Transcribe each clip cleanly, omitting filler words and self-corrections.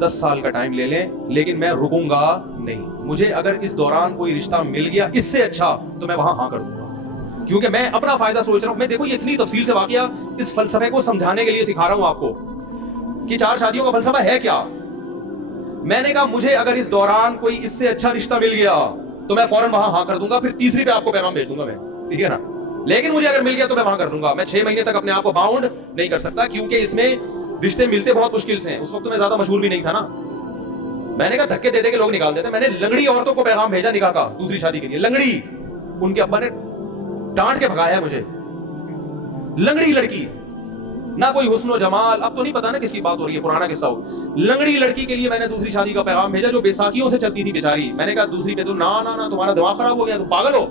10 سال کا ٹائم لے لیں لیکن میں رکوں گا نہیں. مجھے اگر اس دوران کوئی رشتہ مل گیا اس سے اچھا تو میں وہاں ہاں کر دوں گا, کیونکہ میں اپنا فائدہ سوچ رہا ہوں. میں دیکھو یہ اتنی تفصیل سے واقعہ اس فلسفے کو سمجھانے کے لیے سکھا رہا ہوں آپ کو کہ 4 شادیوں کا فلسفہ ہے کیا. میں نے کہا مجھے اگر اس دوران کوئی اس سے اچھا رشتہ مل گیا تو میں فوراً وہاں ہاں کر دوں گا, پھر تیسری پہ آپ کو پیغام بھیج دوں گا میں, ٹھیک ہے نا. لیکن مجھے اگر مل گیا تو میں وہاں کر دوں گا. میں 6 مہینے تک اپنے آپ کو باؤنڈ نہیں کر سکتا, کیونکہ اس میں رشتے ملتے بہت مشکل سے ہیں. اس وقت میں زیادہ مشہور بھی نہیں تھا نا. میں نے کہا دھکے دے دے کے لوگ نکال دیتے. میں نے لنگڑی عورتوں کو پیغام بھیجا نکاح کا دوسری شادی کے لیے. لنگڑی, ان کے ابا نے ڈانٹ کے بھگایا مجھے. لنگڑی لڑکی, نہ کوئی حسن و جمال, اب تو نہیں پتا نا کس کی بات ہو رہی ہے, پرانا قصہ ہو. لنگڑی لڑکی کے لیے میں نے دوسری شادی کا پیغام بھیجا جو بیساکھیوں سے چلتی تھی بیچاری. میں نے کہا دوسری پہ تو نا تمہارا دماغ خراب ہو گیا, تم پاگل ہو.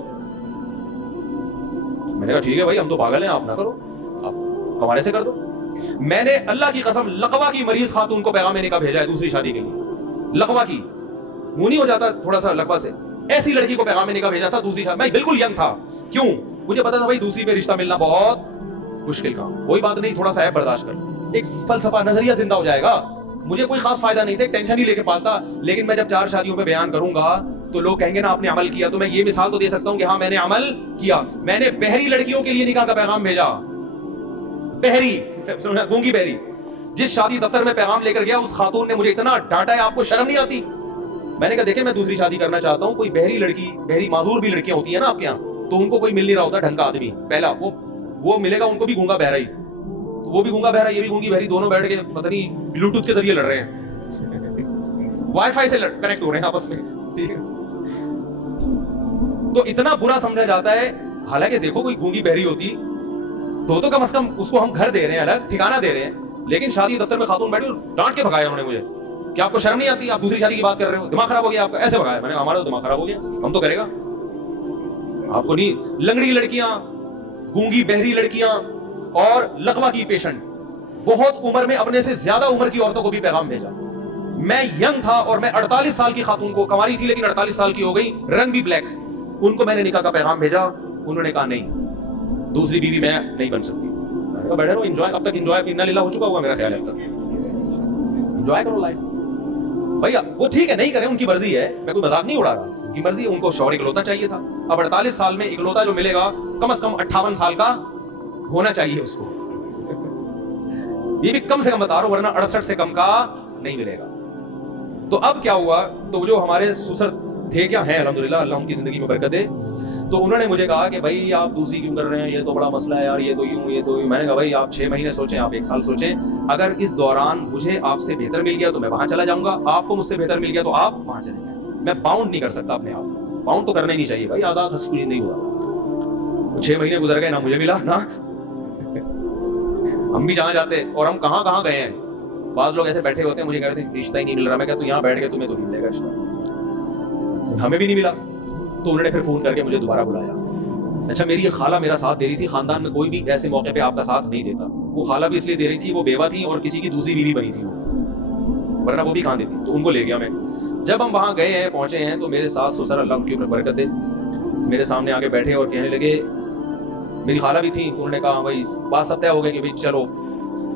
میں نے کہا ٹھیک ہے بھائی ہم تو پاگل ہیں, آپ نہ کرو, آپ ہمارے سے کر دو. میں نے اللہ کی قسم لقوا کی مریض خاتون کو پیغام نکاح بھیجا ہے دوسری شادی کے لیے. لقوا کی, منہ نہیں ہو جاتا تھوڑا سا لقوا سے, ایسی لڑکی کو پیغام نکاح بھیجا تھا دوسری شادی. میں بالکل ینگ تھا, کیوں, مجھے پتا تھا بھائی دوسری پہ رشتہ ملنا بہت مشکل کام. کوئی بات نہیں, تھوڑا سا ہے برداشت کر, ایک فلسفہ نظریہ زندہ ہو جائے گا. مجھے کوئی خاص فائدہ نہیں تھا, ٹینشن ہی لے کے پالتا. لیکن میں جب 4 شادیوں پہ بیان کروں گا تو لوگ کہیں گے نا آپ نے عمل کیا, تو میں یہ مثال تو دے سکتا ہوں کہ ہاں میں نے عمل کیا. میں نے بہری لڑکیوں کے لیے نکاح کا پیغام بھیجا. بہری, گونگی بہری. جس شادی دفتر میں پیغام لے کر گیا اس خاتون نے مجھے اتنا ڈانٹا ہے, آپ کو شرم نہیں آتی. میں نے کہا دیکھیں میں دوسری شادی کرنا چاہتا ہوں, کوئی بہری لڑکی, بہری معذور بھی لڑکیاں ہوتی ہیں نا آپ کے یہاں, تو ان کو کوئی مل نہیں رہا ہوتا ڈھنگ کا آدمی. پہلا وہ ملے گا ان کو بھی گونگا بہرا ہی, وہ بھی گونگا بہرا, یہ بھی گونگی بہری, دونوں بیٹھ کے پتہ نہیں بلوٹوتھ کے ذریعے لڑ رہے ہیں, وائی فائی سے کنیکٹ ہو رہے ہیں آپس میں, ٹھیک ہے. تو اتنا برا سمجھا جاتا ہے. حالانکہ دیکھو کوئی گونگی بہری ہوتی تو کم از کم اس کو ہم گھر دے رہے ہیں, الگ ٹھکانہ دے رہے ہیں. لیکن شادی دفتر میں خاتون بیٹھی اور ڈانٹ کے بھگایا انہوں نے مجھے. کیا آپ کو شرم نہیں آتی, آپ دوسری شادی کی بات کر رہے ہو, دماغ خراب ہو گیا آپ کا, ایسے بھگایا. میں نے ہمارا دماغ خراب ہو گیا, ہم تو کرے گا, آپ کو نہیں. لنگڑی لڑکیاں, گونگی بہری لڑکیاں اور لقوا کی پیشنٹ, بہت عمر میں اپنے سے زیادہ عمر کی عورتوں کو بھی پیغام بھیجا. میں ینگ تھا اور میں 48 سال کی خاتون کو, کنواری تھی لیکن 48 سال کی ہو گئی, رنگ بھی بلیک, ان کو میں نے نکاح کا پیغام بھیجا. انہوں نے کہا نہیں, دوسری بیوی میں نہیں بن سکتی. بیٹھے رہو, انجوائے, اب تک انجوائے انا للہ ہو چکا ہوگا میرا خیال ہے, اب تک انجوائے کرو لائف. بھیا وہ ٹھیک ہے نہیں کریں, ان کی مرضی ہے, میں کوئی مذاق نہیں اڑا رہا, ان کی مرضی ہے. ان کو شوہر اکلوتا چاہیے تھا. اب 48 سال میں اکلوتا جو ملے گا کم از کم 58 سال کا ہونا چاہیے اس کو. یہ بھی کم سے کم بتا رہا ہوں, ورنہ 68 سے کم کا نہیں ملے گا. تو اب کیا ہوا, تو جو ہمارے سسر تھے, کیا ہیں الحمدللہ, اللہ ان کی زندگی میں برکت ہے, تو انہوں نے مجھے کہا کہ بھائی آپ دوسری کیوں کر رہے ہیں, یہ تو بڑا مسئلہ ہے یار, یہ تو یوں, یہ تو یوں. میں نے کہا بھائی آپ 6 مہینے سوچیں, آپ 1 سال سوچیں, اگر اس دوران مجھے آپ سے بہتر مل گیا تو میں وہاں چلا جاؤں گا, آپ کو مجھ سے بہتر مل گیا تو آپ وہاں چلیں گے. میں باؤنڈ نہیں کر سکتا اپنے آپ, باؤنڈ تو کرنا ہی نہیں چاہیے بھائی, آزاد ہنسی زندگی ہوا. 6 مہینے گزر گئے, نہ مجھے ملا نہ ہم بھی جہاں جاتے, اور ہم کہاں کہاں گئے ہیں. بعض لوگ ایسے بیٹھے ہوتے ہیں, مجھے کہتے ہیں رشتہ ہی نہیں مل رہا. میں کہتا ہوں یہاں بیٹھ کے تمہیں تو نہیں ملے گا رشتہ, ہمیں بھی نہیں ملا. تو انہوں نے پھر فون کر کے مجھے دوبارہ بلایا. اچھا میری خالہ میرا ساتھ دے رہی تھی, خاندان میں کوئی بھی ایسے موقع پہ آپ کا ساتھ نہیں دیتا. وہ خالہ بھی اس لیے دے رہی تھی, وہ بیوہ تھی اور کسی کی دوسری بیوی بنی تھی, ورنہ وہ بھی کہاں دیتی, تو ان کو لے گیا میں. جب ہم وہاں گئے ہیں, پہنچے ہیں, تو میرے ساس سسر اللہ ان کی اوپر برکت دے میرے سامنے آ کے بیٹھے اور کہنے لگے, میری خالہ بھی تھی, انہوں نے کہا بھائی بات سب طے ہو گئی کہ بھائی چلو.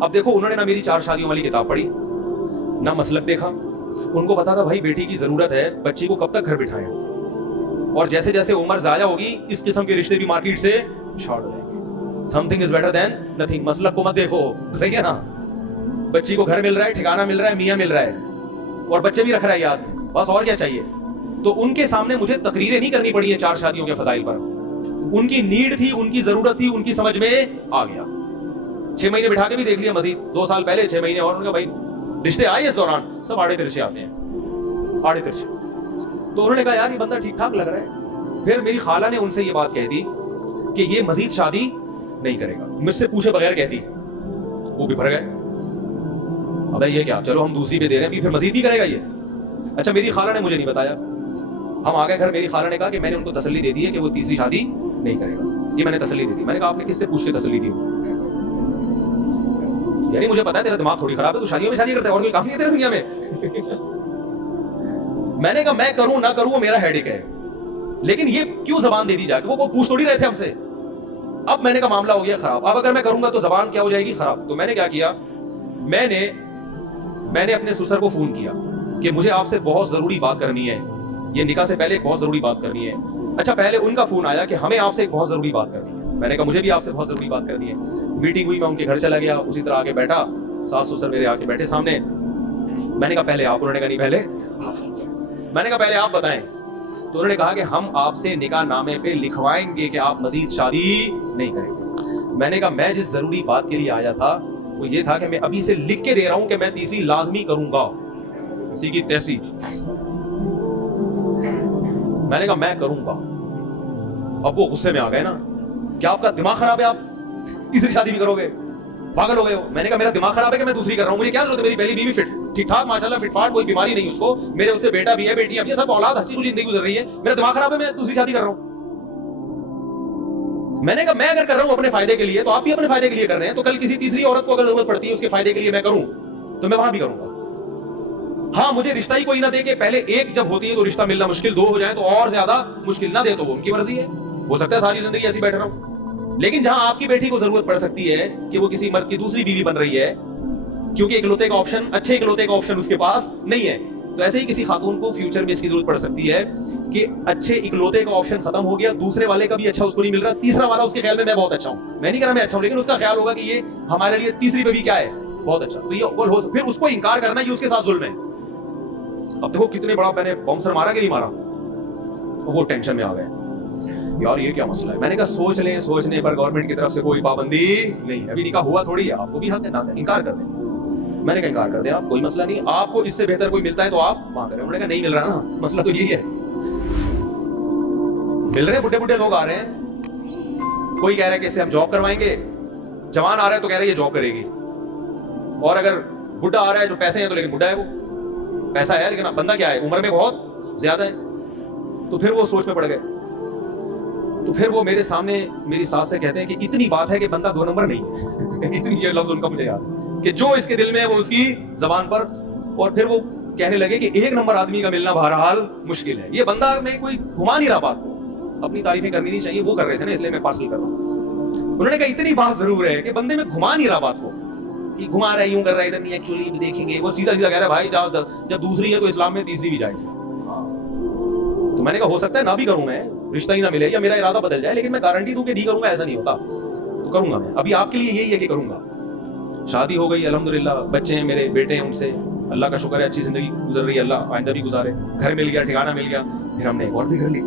اب دیکھو انہوں نے نہ میری 4 شادیوں والی کتاب پڑھی, نہ مسلک دیکھا. ان کو پتا تھا بھائی بیٹی کی ضرورت ہے, بچی کو کب تک گھر بٹھائیں, اور جیسے جیسے عمر ضائع ہوگی اس قسم کے رشتے بھی مارکیٹ سے شارٹ ہو جائیں گے. Some thing is better than nothing. مسلک کو مت دیکھو, صحیح ہے نا, بچی کو گھر مل رہا ہے, ٹھکانہ مل رہا ہے, میاں مل رہا ہے, اور بچے بھی رکھ رہا ہے یاد میں, بس اور کیا چاہیے. تو ان کے سامنے مجھے تقریریں نہیں کرنی پڑی ہیں 4 شادیوں کے فضائل پر. ان کی نیڈ تھی, ان کی ضرورت تھی, ان کی سمجھ میں آ گیا. 6 مہینے بٹھا کے بھی دیکھ لیا, مزید 2 سال پہلے 6 مہینے اور. ان کا بھائی رشتے آئے اس دوران, سب آڑے ترچے آتے ہیں, آڑے ترچے. تو انہوں نے کہا یار یہ بندہ ٹھیک ٹھاک لگ رہا ہے. پھر میری خالہ نے ان سے یہ بات کہہ دی کہ یہ مزید شادی نہیں کرے گا, مجھ سے پوچھے بغیر کہہ دی. وہ بھی بھر گئے, ابے یہ کیا, چلو ہم دوسری پہ دے رہے ہیں, پھر مزید بھی کرے گا یہ. اچھا میری خالہ نے مجھے نہیں بتایا, ہم آ گئے گھر. میری خالہ نے کہا کہ میں نے ان کو تسلی دے دی ہے کہ وہ تیسری شادی نہیں کرے گا. یہ میں نے تسلی دی تھی. میں نے کہا آپ نے کس سے پوچھ کے تسلی دی؟ یعنی مجھے پتا ہے تیرا دماغ تھوڑی خراب ہے, تو شادیوں میں شادی کرتا ہے, اور کوئی کام نہیں ہے تیرے دنیا میں. میں نے کہا میں کروں نہ کروں وہ میرا ہیڈک ہے, لیکن یہ کیوں زبان دے دی جا کے, وہ پوچھ تھوڑی رہے تھے ہم سے. اب میں نے کہا معاملہ ہو گیا خراب, اب اگر میں کروں گا تو زبان کیا ہو جائے گی خراب. تو میں نے کیا کیا, میں نے میں نے اپنے سسر کو فون کیا کہ مجھے آپ سے بہت ضروری بات کرنی ہے, یہ نکاح سے پہلے ایک بہت ضروری بات کرنی ہے. اچھا پہلے ان کا فون آیا کہ ہمیں آپ سے ایک بہت ضروری بات کرنی ہے. میں نے کہا مجھے بھی آپ سے بہت ضروری بات کرنی ہے. میٹنگ ہوئی, میں ان کے گھر چلا گیا, اسی طرح آگے بیٹھا, ساس سسر میرے آگے بیٹھے سامنے. میں نے کہا پہلے آپ, انہوں نے کہا نہیں پہلے. میں نے کہا پہلے آپ بتائیں. تو انہوں نے کہا کہ ہم آپ سے نکاح نامے پہ لکھوائیں گے کہ آپ مزید شادی نہیں کریں گے. میں نے کہا میں جس ضروری بات کے لیے آیا تھا وہ یہ تھا کہ میں ابھی سے لکھ کے دے رہا ہوں کہ میں تیسری لازمی کروں گا, اسی کی تیسی. میں نے کہا میں کروں گا. اب وہ غصے میں آ گئے نا, کیا آپ کا دماغ خراب ہے, آپ تیسری شادی بھی کرو گے, پاگل ہو گئے ہو. میں نے کہا میرا دماغ خراب ہے کہ میں دوسری کر رہا ہوں, مجھے کیا ضرورت ہے, میری پہلی بیوی فٹ ٹھیک ٹھاک ماشاءاللہ فٹ فاٹ, کوئی بیماری نہیں اس کو, میرے اس سے بیٹا بھی ہے بیٹی ہے, سب اولاد اچھی زندگی گزر رہی ہے, میرا دماغ خراب ہے, میں دوسری شادی کر رہا ہوں. میں نے کہا میں اگر کر رہا ہوں اپنے فائدے کے لیے تو آپ بھی اپنے فائدے کے لیے کر رہے ہیں, تو کل کسی تیسری عورت کو اگر ضرورت پڑتی ہے اس کے فائدے کے لیے میں کروں تو میں وہاں بھی کروں گا. ہاں مجھے رشتہ ہی کوئی نہ دے کہ پہلے ایک جب ہوتی ہے تو رشتہ ملنا مشکل, دو ہو جائے تو اور زیادہ مشکل, نہ دے تو وہ ان کی مرضی ہے, ہو سکتا ہے ساری زندگی ایسی بیٹھ رہا ہوں. لیکن جہاں آپ کی بیٹی کو ضرورت پڑ سکتی ہے کہ وہ کسی مرد کی دوسری بیوی بن رہی ہے کیونکہ اکلوتے کا آپشن, اچھے اکلوتے کا آپشن اس کے پاس نہیں ہے, تو ایسے ہی کسی خاتون کو فیوچر میں اس کی ضرورت پڑ سکتی ہے کہ اچھے اکلوتے کا آپشن ختم ہو گیا, دوسرے والے کا بھی اچھا اس کو نہیں مل رہا, تیسرا والا اس کے خیال میں میں بہت اچھا ہوں, میں نہیں کہہ رہا میں اچھا ہوں, لیکن اس کا خیال ہوگا کہ یہ ہمارے لیے تیسری بیوی کیا ہے, بہت اچھا, تو یہ پھر اس کو انکار کرنا یہ اس کے ساتھ ظلم ہے. اب دیکھو کتنے بڑا میں نے باؤنسر مارا کہ نہیں مارا, وہ ٹینشن میں آ گئے یار یہ کیا مسئلہ ہے. میں نے کہا سوچ لیں, سوچنے پر گورنمنٹ کی طرف سے کوئی پابندی نہیں ہے, ابھی نکاح ہوا تھوڑی ہے, آپ کو بھی حق ہے, نہ انکار کر دیں. میں نے کہا انکار کر دیں آپ, کوئی مسئلہ نہیں, آپ کو اس سے بہتر کوئی ملتا ہے تو آپ وہاں کریں. انہوں نے کہا نہیں مل رہا نا, مسئلہ تو یہی ہے, مل رہے بڈھے بڈھے لوگ آ رہے ہیں, کوئی کہہ رہا ہے کہ اس سے ہم جاب کروائیں گے, جوان آ رہا ہے تو کہہ رہا ہے یہ جاب کرے گی, اور اگر بڈھا آ رہا ہے جو پیسے ہیں تو لیکن بڈھا ہے, وہ پیسہ ہے لیکن بندہ کیا ہے, عمر میں بہت زیادہ ہے. تو پھر وہ سوچ میں پڑ گئے. تو پھر وہ میرے سامنے میری ساس سے کہتے ہیں کہ اتنی بات ہے کہ بندہ دو نمبر نہیں ہے. اتنی یہ لفظ ان کا مجھے یاد ہے کہ جو اس کے دل میں ہے وہ اس کی زبان پر, اور پھر وہ کہنے لگے کہ ایک نمبر آدمی کا ملنا بہرحال مشکل ہے. یہ بندہ میں کوئی گھما نہیں رہا بات کو, اپنی تعریفیں کرنی نہیں چاہیے, وہ کر رہے تھے نا اس لیے میں پارسل کر رہا ہوں. انہوں نے کہا اتنی بات ضرور ہے کہ بندے میں گھما نہیں رہا بات کو, کہ گھما رہا ہے یوں کر رہا ہے ادھر نہیں, ایکچولی دیکھیں گے, وہ سیدھا سیدھا کہہ رہا ہے بھائی جب دوسری ہے تو اسلام میں تیسری بھی جائز ہے. تو میں نے کہا ہو سکتا ہے نہ بھی کروں, میں رشتہ ہی نہ ملے یا میرا ارادہ بدل جائے, لیکن میں گارنٹی دوں کہ نہیں کروں گا ایسا نہیں ہوتا, تو کروں گا میں. ابھی آپ کے لیے یہی ہے کہ کروں گا. شادی ہو گئی الحمدللہ, بچے ہیں میرے, بیٹے ہیں, ان سے اللہ کا شکر ہے اچھی زندگی گزر رہی ہے, اللہ آئندہ بھی گزارے. گھر مل گیا, ٹھکانہ مل گیا, پھر ہم نے ایک اور بھی گھر لی.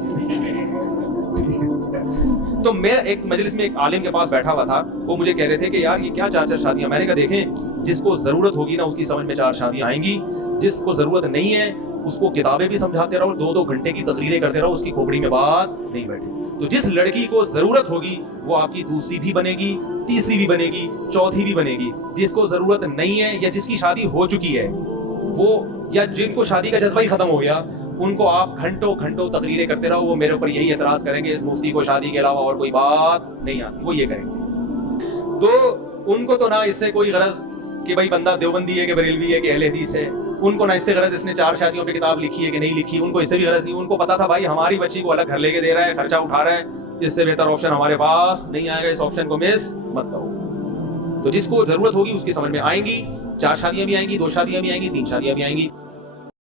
تو میں ایک مجلس میں ایک عالم کے پاس بیٹھا ہوا تھا, وہ مجھے کہہ رہے تھے کہ یار یہ کیا 4 شادیاں. میں نے کہا دیکھیں جس کو ضرورت ہوگی نا اس کی سمجھ میں 4 شادیاں آئیں گی, جس کو ضرورت نہیں ہے اس کو کتابیں بھی سمجھاتے رہو, 2-2 گھنٹے کی تقریریں کرتے رہو, اس کی کھوپڑی میں بات نہیں بیٹھے. تو جس لڑکی کو ضرورت ہوگی وہ آپ کی دوسری بھی بنے گی, تیسری بھی بنے گی, چوتھی بھی بنے گی. جس کو ضرورت نہیں ہے یا جس کی شادی ہو چکی ہے وہ, یا جن کو شادی کا جذبہ ہی ختم ہو گیا, ان کو آپ گھنٹوں گھنٹوں تقریریں کرتے رہو, وہ میرے اوپر یہی اعتراض کریں گے اس مفتی کو شادی کے علاوہ اور کوئی بات نہیں آتی, وہ یہ کریں گے. تو ان کو تو نہ اس سے کوئی غرض کہ بھائی بندہ دیوبندی ہے کہ بریلوی ہے کہ اہل حدیث ہے, ان کو نہ اس سے غرض اس نے 4 شادیوں پہ کتاب لکھی ہے کہ نہیں لکھی, ان کو اس سے بھی غرض نہیں. ان کو پتا تھا بھائی ہماری بچی کو الگ گھر لے کے دے رہا ہے, خرچہ اٹھا رہا ہے, اس سے بہتر آپشن ہمارے پاس نہیں آئے گا, اس آپشن کو مس مت کرو. تو جس کو ضرورت ہوگی اس کی سمجھ میں آئیں گی, 4 شادیاں بھی آئیں گی, 2 شادیاں بھی آئیں گی, 3 شادیاں بھی آئیں گی.